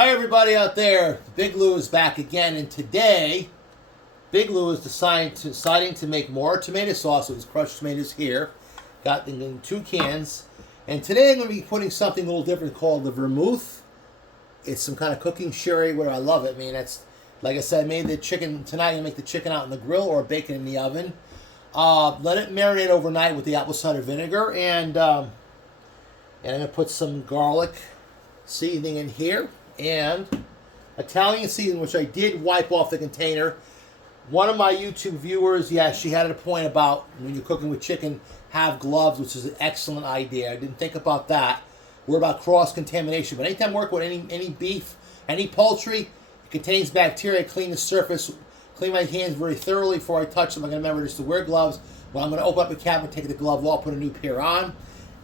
Hi everybody out there, Big Lou is back again, and today Big Lou is deciding to make more tomato sauce. It was crushed tomatoes here, got them in 2 cans, and today I'm going to be putting something a little different called the vermouth. It's some kind of cooking sherry where I love it. I mean, that's, like I said, I made the chicken tonight. I'm going to make the chicken out in the grill or bake it in the oven. Let it marinate overnight with the apple cider vinegar, and I'm going to put some garlic seasoning in here. And Italian seasoning, which I did wipe off the container. One of my YouTube viewers, yeah, she had a point about when you're cooking with chicken, have gloves, which is an excellent idea. I didn't think about that. We're about cross-contamination. But anytime I work with any beef, any poultry, it contains bacteria. I clean the surface, clean my hands very thoroughly before I touch them. I'm going to remember just to wear gloves. When I'm going to open up a cabinet, take the glove off, put a new pair on.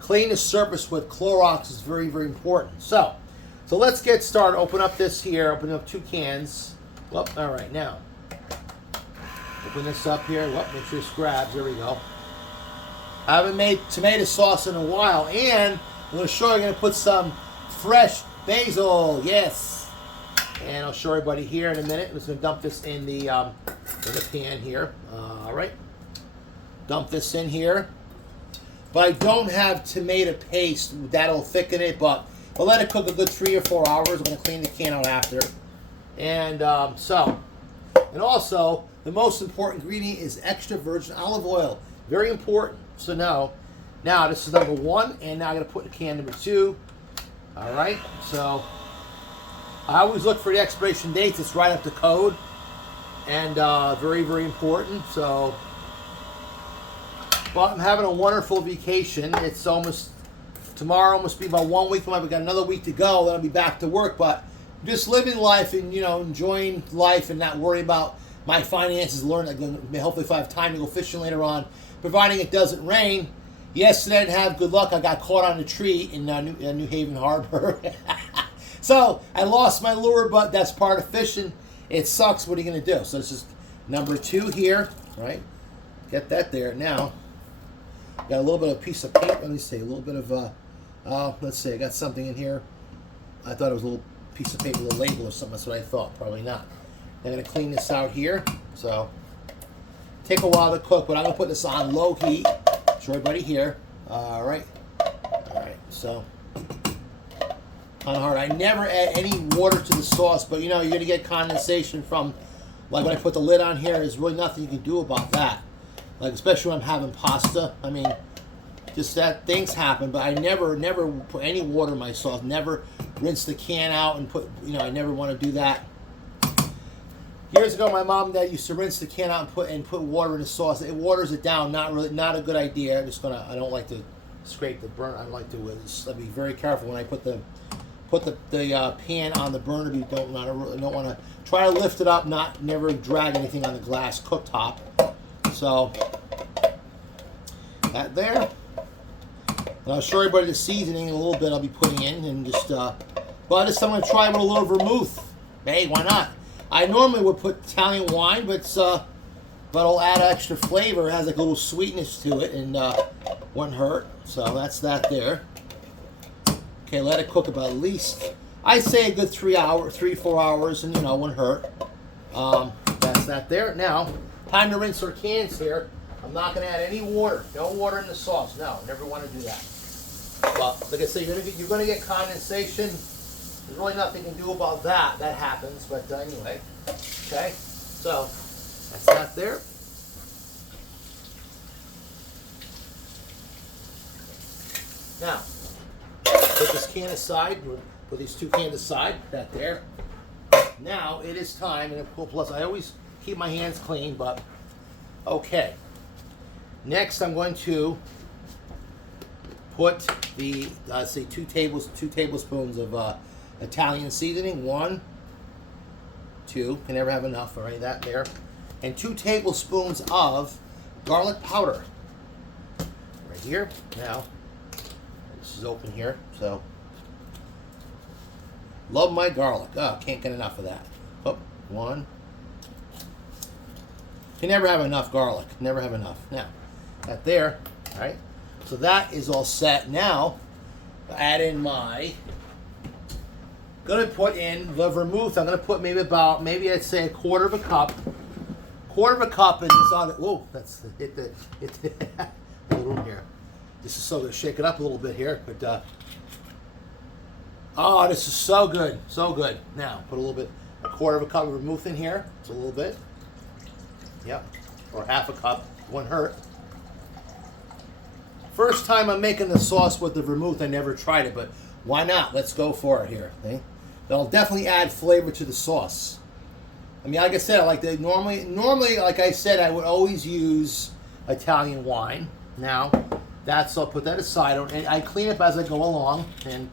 Clean the surface with Clorox is very, very important. So let's get started. Open up this here. Open up 2 cans. Well, all right, now. Open this up here. Well, make sure this grabs. There we go. I haven't made tomato sauce in a while. And I'm going to show you, I'm going to put some fresh basil. Yes. And I'll show everybody here in a minute. I'm just going to dump this in the pan here. All right. Dump this in here. But I don't have tomato paste. That'll thicken it, but I'll let it cook a good 3 or 4 hours. I'm going to clean the can out after. And and also, the most important ingredient is extra virgin olive oil. Very important. So now this is number 1, and now I'm going to put in can number 2. All right. So I always look for the expiration dates. It's right up to code, and very, very important. So, but I'm having a wonderful vacation. It's almost. Tomorrow must be about 1 week. We've got another week to go. Then I'll be back to work. But just living life and, enjoying life and not worrying about my finances. Hopefully if I have time to go fishing later on, providing it doesn't rain. Yesterday I didn't have good luck. I got caught on a tree in New Haven Harbor. So I lost my lure, but that's part of fishing. It sucks. What are you going to do? So this is number 2 here, right? Get that there. Now, got a little bit of a piece of paper. Let me see. A little bit of... let's see, I got something in here. I thought it was a little piece of paper, a little label or something. That's what I thought. Probably not. I'm going to clean this out here. So, take a while to cook, but I'm going to put this on low heat. Show everybody here. All right. So, kind of hard. I never add any water to the sauce, but you're going to get condensation from, like when I put the lid on here, there's really nothing you can do about that. Like, especially when I'm having pasta. I mean, just that things happen, but I never put any water in my sauce. Never rinse the can out and put, I never want to do that. Years ago, my mom and dad used to rinse the can out and put water in the sauce. It waters it down. Not a good idea. I don't like to scrape the burner. I like to be very careful when I put the pan on the burner. You don't want to try to lift it up. Never drag anything on the glass cooktop. So that there. And I'll show everybody the seasoning in a little bit I'll be putting in, and just, but this time I'm going to try with a little vermouth. Hey, why not? I normally would put Italian wine, but it'll add extra flavor. It has like a little sweetness to it, and wouldn't hurt. So that's that there. Okay, let it cook about at least, I'd say a good 3 or 4 hours, and it wouldn't hurt. That's that there. Now, time to rinse our cans here. I'm not going to add any water. No water in the sauce. No, never want to do that. But like I say, you're going to get condensation. There's really nothing you can do about that. That happens. But anyway, okay. So that's that there. Now, put this can aside. Put these 2 cans aside. That there. Now it is time. And plus, I always keep my hands clean. But okay. Next, I'm going to put the, say, 2 tablespoons of Italian seasoning. 1, 2, can never have enough. All right, that there, and 2 tablespoons of garlic powder. Right here. Now, this is open here, so love my garlic. Oh, can't get enough of that. Oh, 1. Can never have enough garlic. Never have enough. Now. That there, all right? So that is all set. Now, add in my Gonna put in the vermouth. I'm gonna put maybe I'd say a quarter of a cup. Quarter of a cup, and it's on it. Whoa, that's hit the room here. This is so good. Shake it up a little bit here, but oh, this is so good, so good. Now put a quarter of a cup of vermouth in here. It's a little bit. Yep, or half a cup. Won't hurt. First time I'm making the sauce with the vermouth. I never tried it, but why not? Let's go for it here. Okay? That'll definitely add flavor to the sauce. I mean, like I said, I like to normally, like I said, I would always use Italian wine. Now, I'll put that aside. And I clean up as I go along. And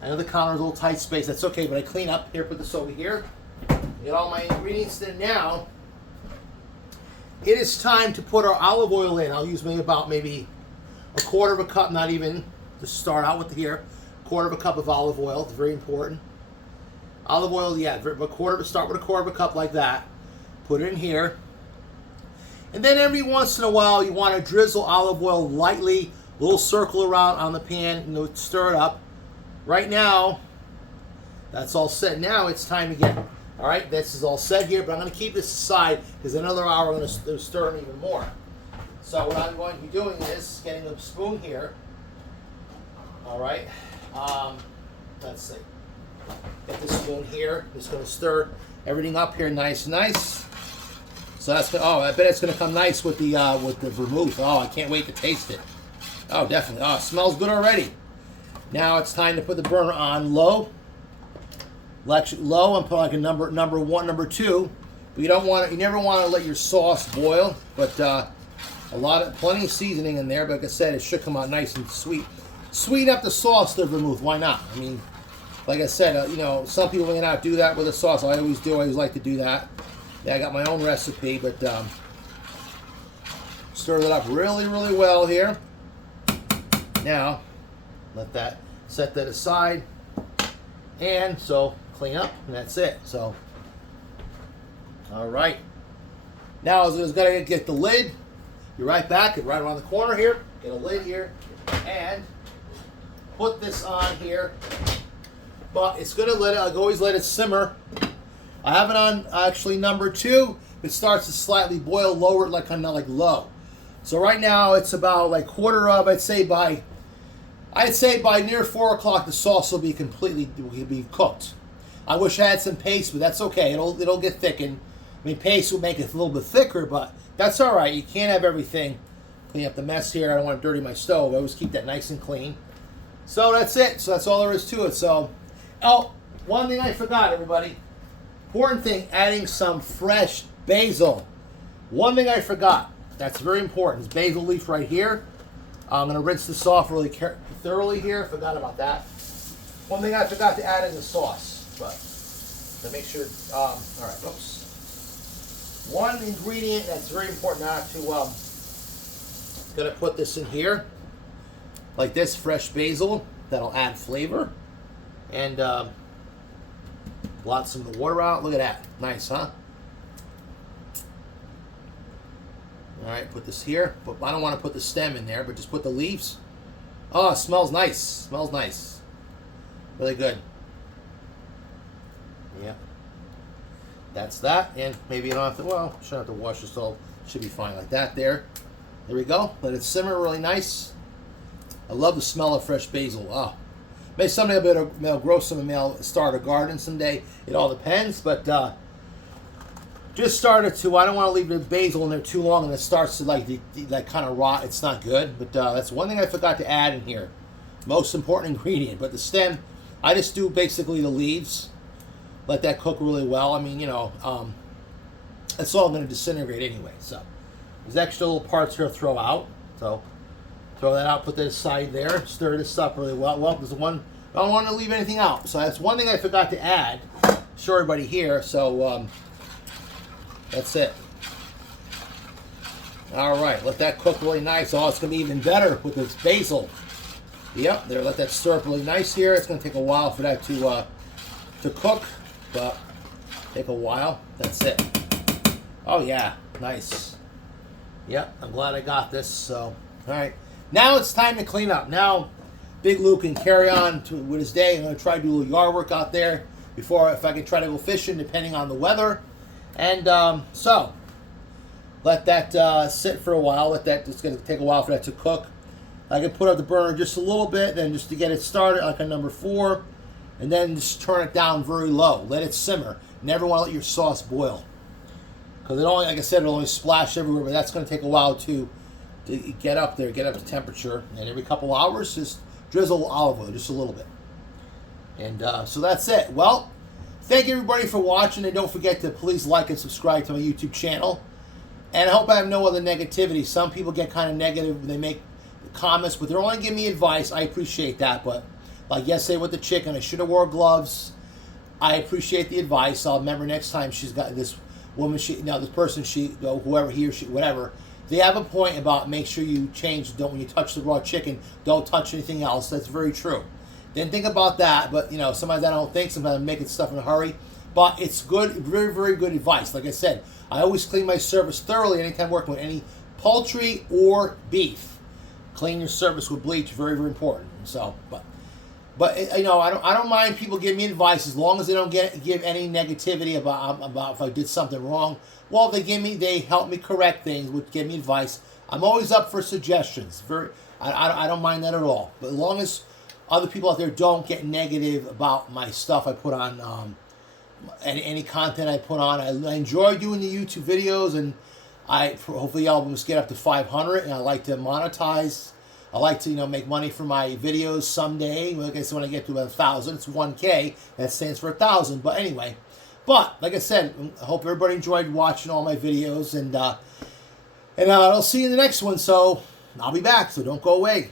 I know the counter's a little tight space. That's okay, but I clean up. Here, put this over here. Get all my ingredients in now. It is time to put our olive oil in. I'll use maybe a quarter of a cup, not even, to start out with here. Quarter of a cup of olive oil. It's very important. Olive oil, yeah, start with a quarter of a cup like that. Put it in here. And then every once in a while, you want to drizzle olive oil lightly, a little circle around on the pan, stir it up. Right now, that's all set. Now it's time to get, all right, this is all set here, but I'm going to keep this aside because in another hour, I'm going to stir them even more. So what I'm going to be doing is getting a spoon here. All right, let's see. Get this spoon here. Just going to stir everything up here, nice. So that's gonna, I bet it's going to come nice with the vermouth. Oh, I can't wait to taste it. Oh, definitely. Oh, it smells good already. Now it's time to put the burner on low. Low and put like a number one, number two. But you never want to let your sauce boil. But plenty of seasoning in there. But like I said, it should come out nice and sweet. Sweeten up the sauce, the vermouth. Why not? I mean, like I said, some people may not do that with a sauce. I always do. I always like to do that. Yeah, I got my own recipe, but stir it up really, really well here. Now, set that aside, and so clean up, and that's it. So, all right. Now, I was going to get the lid. You're right back, and right around the corner here. Get a lid here, and put this on here. But it's going to always let it simmer. I have it on actually number 2. It starts to slightly boil, lower it like kind of like low. So right now it's about like quarter of, I'd say by near 4 o'clock the sauce will be cooked. I wish I had some paste, but that's okay. It'll get thickened. I mean, paste will make it a little bit thicker, but that's all right. You can't have everything. Clean up the mess here. I don't want to dirty my stove. I always keep that nice and clean. So that's it. So that's all there is to it. So. Oh, one thing I forgot, everybody. Important thing, adding some fresh basil. One thing I forgot, that's very important, is basil leaf right here. I'm going to rinse this off really thoroughly here. Forgot about that. One thing I forgot to add in the sauce, but to make sure, all right, oops. One ingredient that's very important not to, going to put this in here, like this, fresh basil. That'll add flavor. And blot some of the water out. Look at that. Nice, huh? All right, put this here. But I don't want to put the stem in there, but just put the leaves. Oh, it smells nice. Smells nice. Really good. Yeah. That's that. And maybe you don't have to, well, you shouldn't have to wash the stove. Should be fine like that there. There we go. Let it simmer really nice. I love the smell of fresh basil. Oh. Maybe someday I'll grow some and I'll start a garden someday. It all depends, but just started to. I don't want to leave the basil in there too long, and it starts to like kind of rot. It's not good, but that's one thing I forgot to add in here. Most important ingredient, but the stem, I just do basically the leaves. Let that cook really well. I mean, it's all going to disintegrate anyway. So there's extra little parts here to throw out. So. Throw that out, put that aside there, stir this up really well. Well, there's one, I don't want to leave anything out. So that's one thing I forgot to add. Show everybody here. So that's it. All right, let that cook really nice. Oh, it's going to be even better with this basil. Yep, there, let that stir up really nice here. It's going to take a while for that to cook, but take a while. That's it. Oh, yeah, nice. Yep, I'm glad I got this. So, all right. Now it's time to clean up. Now, Big Lou can carry on with his day. I'm going to try to do a little yard work out there before, if I can try to go fishing, depending on the weather. And so, let that sit for a while. It's going to take a while for that to cook. I can put up the burner just a little bit, then just to get it started, like a number 4. And then just turn it down very low. Let it simmer. Never want to let your sauce boil. Because it only, like I said, it'll only splash everywhere, but that's going to take a while to get up there, get up to temperature. And every couple hours, just drizzle olive oil, just a little bit. And so that's it. Well, thank you everybody for watching, and don't forget to please like and subscribe to my YouTube channel. And I hope I have no other negativity. Some people get kind of negative when they make comments, but they're only giving me advice. I appreciate that, but like yesterday with the chicken, I should have wore gloves. I appreciate the advice. I'll remember next time she's got this woman, this person, whoever, he or she, whatever, they have a point about make sure you change, when you touch the raw chicken, don't touch anything else. That's very true. Didn't think about that, but sometimes I don't think, sometimes I'm making stuff in a hurry. But it's good, very, very good advice. Like I said, I always clean my service thoroughly anytime working with any poultry or beef. Clean your service with bleach, very, very important. So, but I don't mind people giving me advice as long as they don't give any negativity about if I did something wrong. Well, they help me correct things, which give me advice. I'm always up for suggestions. I don't mind that at all. But as long as other people out there don't get negative about my stuff I put on, any content I put on, I enjoy doing the YouTube videos, and hopefully y'all will get up to 500, and I like to monetize. I like to, make money for my videos someday. Like I said, when I get to 1,000, it's 1K. That stands for 1,000. But anyway, like I said, I hope everybody enjoyed watching all my videos, and I'll see you in the next one. So I'll be back. So don't go away.